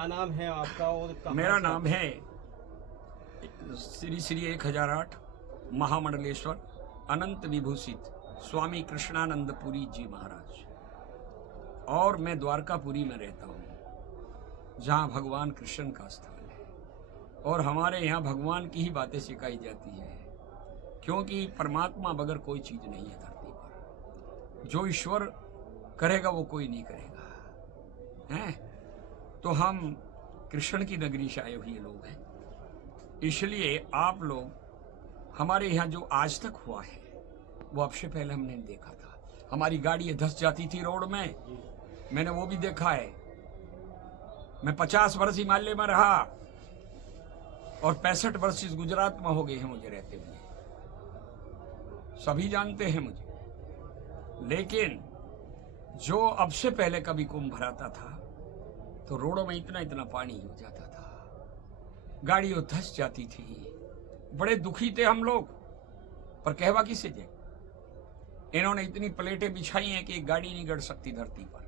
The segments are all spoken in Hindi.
क्या नाम है आपका और कहाँ मेरा से? नाम है श्री श्री 1008 महामंडलेश्वर अनंत विभूषित स्वामी कृष्णानंदपुरी जी महाराज, और मैं द्वारकापुरी में रहता हूँ, जहाँ भगवान कृष्ण का स्थान है। और हमारे यहाँ भगवान की ही बातें सिखाई जाती है, क्योंकि परमात्मा बगैर कोई चीज़ नहीं है धरती पर। जो ईश्वर करेगा वो कोई नहीं करेगा, हैं? तो हम कृष्ण की नगरी से आए हुए लोग हैं, इसलिए आप लोग हमारे यहाँ जो आज तक हुआ है वो अब से पहले हमने देखा था। हमारी गाड़ी धंस जाती थी रोड में, मैंने वो भी देखा है। मैं 50 वर्ष हिमालय में रहा और 65 वर्ष इस गुजरात में हो गए हैं मुझे रहते हुए, सभी जानते हैं मुझे। लेकिन जो अब से पहले कभी कुंभ भराता था तो रोडों में इतना इतना पानी हो जाता था, गाड़ियों धंस जाती थी, बड़े दुखी थे हम लोग। पर कहवा किसे जाए, इन्होंने इतनी प्लेटें बिछाई हैं कि एक गाड़ी नहीं गड़ सकती धरती पर,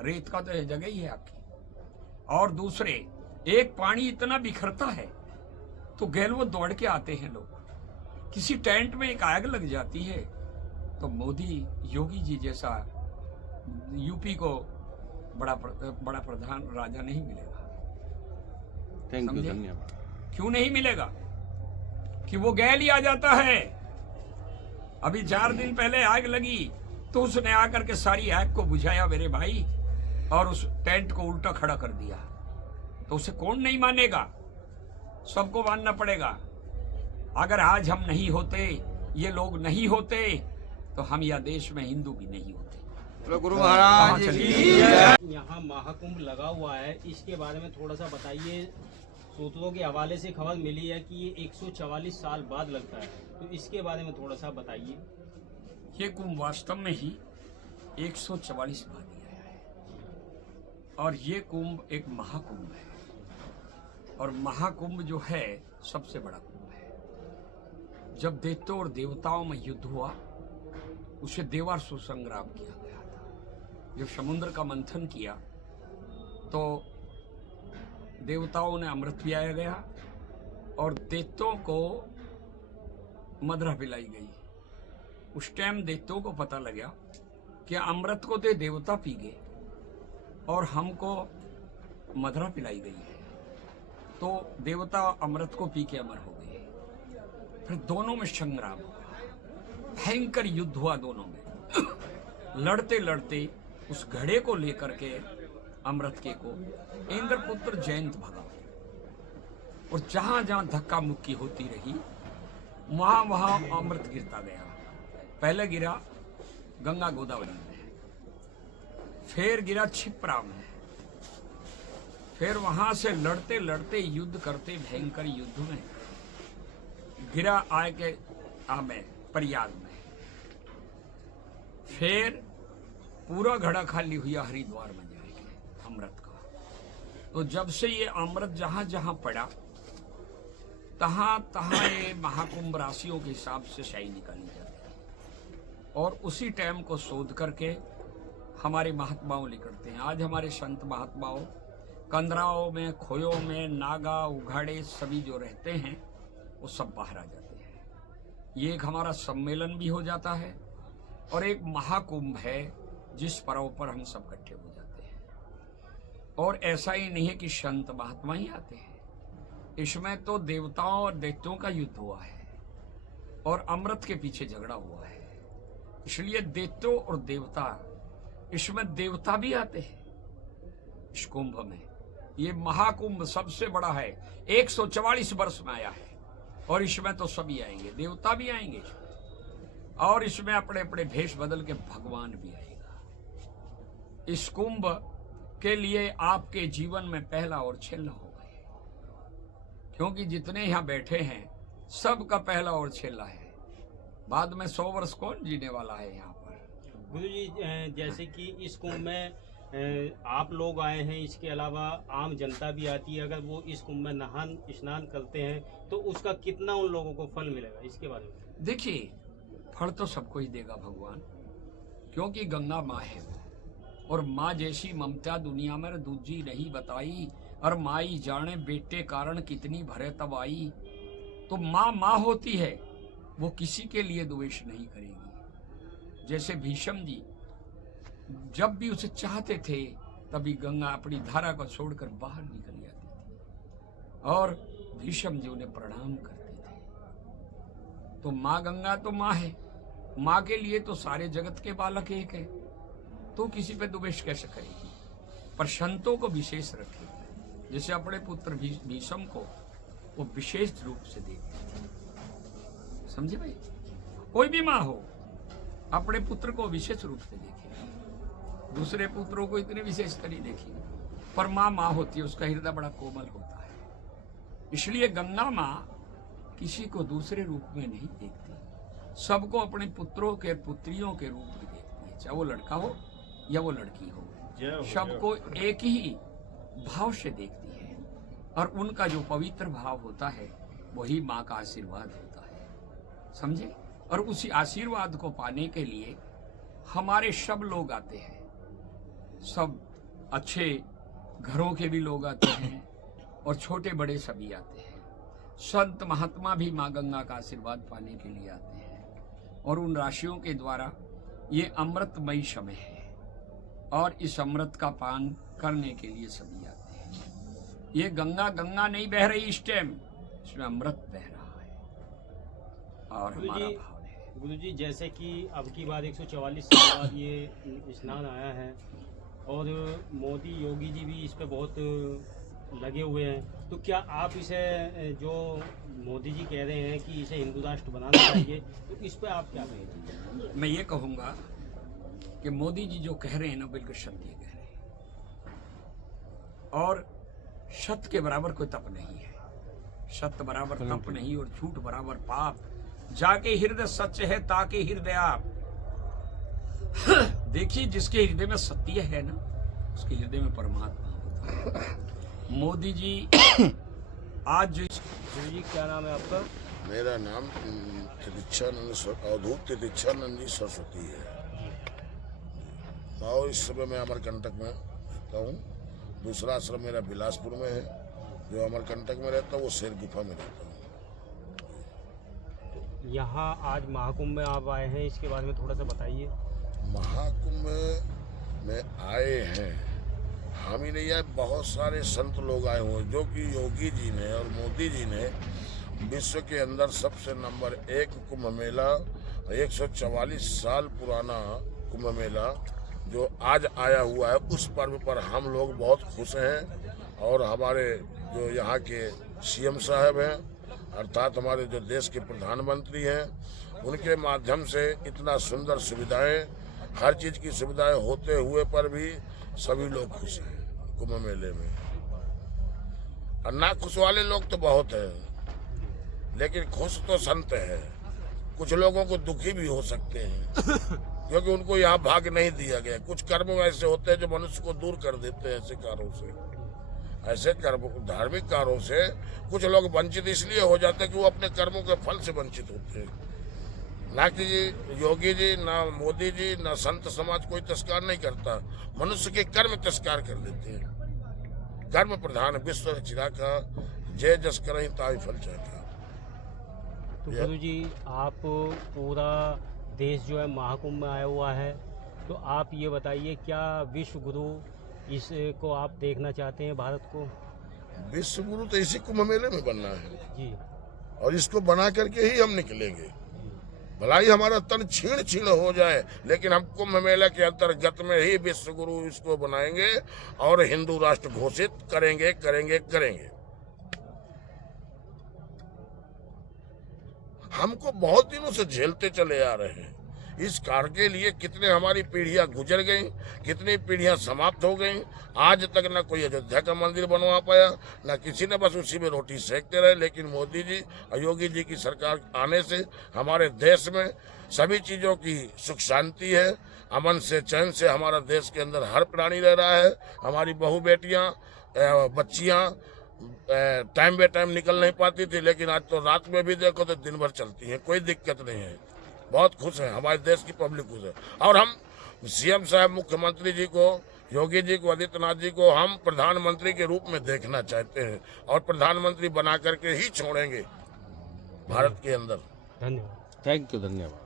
रेत का तो जगह ही है आपकी। और दूसरे, एक पानी इतना बिखरता है तो गैलवो दौड़ के आते हैं लोग। किसी टेंट में एक आग लग जाती है तो मोदी योगी जी जैसा यूपी को बड़ा प्रधान राजा नहीं मिलेगा। थैंक यू, समझे? धन्यवाद। क्यों नहीं मिलेगा कि वो गैल ही आ जाता है। अभी 4 दिन पहले आग लगी तो उसने आकर के सारी आग को बुझाया मेरे भाई, और उस टेंट को उल्टा खड़ा कर दिया। तो उसे कौन नहीं मानेगा, सबको मानना पड़ेगा। अगर आज हम नहीं होते, ये लोग नहीं होते, तो हम या देश में हिंदू भी नहीं होते। गुरु महाराज की यहाँ महाकुंभ लगा हुआ है, इसके बारे में थोड़ा सा बताइए। सूत्रों के हवाले से खबर मिली है कि ये 144 साल बाद लगता है, तो इसके बारे में थोड़ा सा बताइए। ये कुंभ वास्तव में ही 144 बाद ही आया है, और ये कुंभ एक महाकुंभ है। और महाकुंभ जो है सबसे बड़ा कुंभ है। जब दैत्यों और देवताओं में युद्ध हुआ, उसे देवासुर संग्राम किया गया था। जब समुद्र का मंथन किया तो देवताओं ने अमृत पिलाया गया और दैत्यों को मदिरा पिलाई गई। उस टाइम दैत्यों को पता लगा कि अमृत को तो देवता पी गए और हमको मदिरा पिलाई गई है, तो देवता अमृत को पी के अमर हो गए। फिर दोनों में संग्राम हुआ, भयंकर युद्ध हुआ दोनों में। लड़ते लड़ते उस घड़े को लेकर के अमृत के को इंद्रपुत्र जयंत भगा, और जहां जहां धक्का मुक्की होती रही वहां वहां अमृत गिरता गया। पहले गिरा गंगा गोदावरी में, फिर गिरा क्षिप्रा में, फिर वहां से लड़ते लड़ते युद्ध करते भयंकर युद्ध में गिरा आए के में प्रयाग में, फिर पूरा घड़ा खाली हुआ हरिद्वार में जाएंगे अमृत का। तो जब से ये अमृत जहां जहां पड़ा तहां तहां ये महाकुंभ राशियों के हिसाब से शाही निकाली जाती है, और उसी टाइम को शोध करके हमारे महात्माओं लिखते हैं। आज हमारे संत महात्माओं कंदराओं में, खोयों में, नागा उघाड़े सभी जो रहते हैं वो सब बाहर आ जाते हैं। ये एक हमारा सम्मेलन भी हो जाता है और एक महाकुंभ है जिस पर्व पर हम सब इकट्ठे हो जाते हैं। और ऐसा ही नहीं है कि संत महात्मा ही आते हैं, इसमें तो देवताओं और दैत्यों का युद्ध हुआ है और अमृत के पीछे झगड़ा हुआ है। इसलिए दैत्यों और देवता, इसमें देवता भी आते हैं इस कुंभ में। ये महाकुंभ सबसे बड़ा है, 144 वर्ष में आया है, और इसमें तो सभी आएंगे, देवता भी आएंगे और इसमें अपने अपने भेष बदल के भगवान भी आएगा। इस कुंभ के लिए आपके जीवन में पहला और छेल्ला हो गए, क्योंकि जितने यहाँ बैठे हैं सबका पहला और छेल्ला है। बाद में 100 वर्ष कौन जीने वाला है यहाँ पर। गुरु जी, जैसे कि इस कुंभ में आप लोग आए हैं, इसके अलावा आम जनता भी आती है। अगर वो इस कुंभ में नहान स्नान करते हैं तो उसका कितना उन लोगों को फल मिलेगा, इसके बारे में? देखिए, फल तो सबको ही देगा भगवान, क्योंकि गंगा माँ है और माँ जैसी ममता दुनिया में दूजी नहीं बताई। और माई जाने बेटे कारण कितनी भरे तब आई। तो माँ माँ होती है, वो किसी के लिए द्वेष नहीं करेगी। जैसे भीष्म जी जब भी उसे चाहते थे तभी गंगा अपनी धारा को छोड़कर बाहर निकल जाती थी और भीष्म जी उन्हें प्रणाम करते थे। तो माँ गंगा तो माँ है, माँ के लिए तो सारे जगत के बालक एक है, तो किसी पे द्वेष कैसे करेगी। पर संतों को विशेष रखे, जैसे अपने पुत्र भीष्म को वो विशेष रूप से देखते थे। समझे भाई? कोई भी माँ हो अपने पुत्र को विशेष रूप से देखे, दूसरे पुत्रों को इतने विशेष नहीं देखी, पर माँ माँ होती है, उसका हृदय बड़ा कोमल होता है। इसलिए गंगा माँ किसी को दूसरे रूप में नहीं देखती, सबको अपने पुत्रों के पुत्रियों के रूप में देखती है, चाहे वो लड़का हो या वो लड़की हो, सबको एक ही भाव से देखती है। और उनका जो पवित्र भाव होता है वही माँ का आशीर्वाद होता है। समझे? और उसी आशीर्वाद को पाने के लिए हमारे सब लोग आते हैं, सब अच्छे घरों के भी लोग आते हैं और छोटे बड़े सभी आते हैं। संत महात्मा भी माँ गंगा का आशीर्वाद पाने के लिए आते हैं। और उन राशियों के द्वारा ये अमृतमयी समय है और इस अमृत का पान करने के लिए सभी आते हैं। ये गंगा गंगा नहीं बह रही इस टाइम, इसमें अमृत बह रहा है और हमारा भाव है। गुरु जी, जैसे कि अब की बार 144 साल बाद ये स्नान आया है और मोदी योगी जी भी इस पे बहुत लगे हुए हैं, तो क्या आप इसे, जो मोदी जी कह रहे हैं कि इसे हिंदू राष्ट्र बनाना चाहिए, तो इस पे आप क्या कहेंगे? मैं ये कहूँगा कि मोदी जी जो कह रहे हैं ना, बिल्कुल सत्य कह रहे हैं और सत्य के बराबर कोई तप नहीं है। सत्य बराबर तप नहीं और झूठ बराबर पाप। जाके हृदय सच है ताके हृदय आप। देखिए, जिसके हृदय में सत्य है ना, उसके हृदय में परमात्मा होता है। मोदी जी आज गुरु जी, क्या नाम है आपका? मेरा नाम अवधूत तितिक्षानंद जी सरस्वती है और इस समय मैं अमरकंटक में रहता हूँ। दूसरा आश्रम मेरा बिलासपुर में है, जो अमरकंटक में रहता हूँ वो शेर गुफा में रहता हूँ। यहाँ आज महाकुंभ में आप आए हैं, इसके बारे में थोड़ा सा बताइए। महाकुंभ में आए हैं, हम ही नहीं आए, बहुत सारे संत लोग आए हुए, जो कि योगी जी ने और मोदी जी ने विश्व के अंदर सबसे नंबर 1 कुंभ मेला, 144 साल पुराना कुंभ मेला जो आज आया हुआ है, उस पर्व पर हम लोग बहुत खुश हैं। और हमारे जो यहाँ के सीएम साहब हैं, अर्थात हमारे जो देश के प्रधानमंत्री हैं, उनके माध्यम से इतना सुंदर सुविधाएं, हर चीज़ की सुविधाएं होते हुए पर भी सभी लोग खुश हैं कुंभ मेले में। और ना खुश वाले लोग तो बहुत हैं, लेकिन खुश तो संत है। कुछ लोगों को दुखी भी हो सकते हैं क्योंकि उनको यहाँ भाग नहीं दिया गया। कुछ कर्म ऐसे होते हैं जो मनुष्य को दूर कर देते हैं। ऐसे कार्यों से, ऐसे कर्म, धार्मिक कार्यों से कुछ लोग वंचित इसलिए हो जाते हैं कि वो अपने कर्मों के फल से वंचित होते हैं। ना कि योगी जी, ना मोदी जी, ना संत समाज कोई तिरस्कार नहीं करता, मनुष्य के कर्म तिरस्कार कर देते हैं। कर्म प्रधान विश्व रचिता का, जय जस करहि ताहि फल चाखा। तो गुरु जी, आप पूरा देश जो है महाकुंभ में आया हुआ है, तो आप ये बताइए, क्या विश्व गुरु इसको आप देखना चाहते हैं भारत को? विश्व गुरु तो इसी कुंभ मेले में बनना है जी, और इसको बना करके ही हम निकलेंगे। भला ही हमारा तन छीण छीण हो जाए, लेकिन हम कुंभ मेले के अंतर्गत में ही विश्व गुरु इसको बनाएंगे और हिंदू राष्ट्र घोषित करेंगे करेंगे करेंगे। हमको बहुत दिनों से झेलते चले आ रहे हैं। इस कार्य के लिए कितने हमारी पीढ़ियां गुजर गईं, कितनी पीढ़ियां समाप्त हो गईं। आज तक न कोई अयोध्या का मंदिर बनवा पाया, न किसी ने, बस उसी में रोटी सेकते रहे। लेकिन मोदी जी और योगी जी की सरकार आने से हमारे देश में सभी चीज़ों की सुख शांति है। अमन से, चैन से हमारा देश के अंदर हर प्राणी रह रहा है। हमारी बहू बेटियाँ, बच्चियाँ टाइम बे टाइम निकल नहीं पाती थी, लेकिन आज तो रात में भी देखो तो दिन भर चलती हैं, कोई दिक्कत नहीं है। बहुत खुश हैं, हमारे देश की पब्लिक खुश है। और हम सीएम साहब, मुख्यमंत्री जी को योगी जी को, आदित्यनाथ जी को हम प्रधानमंत्री के रूप में देखना चाहते हैं और प्रधानमंत्री बना करके ही छोड़ेंगे भारत के अंदर। धन्यवाद। थैंक यू, धन्यवाद।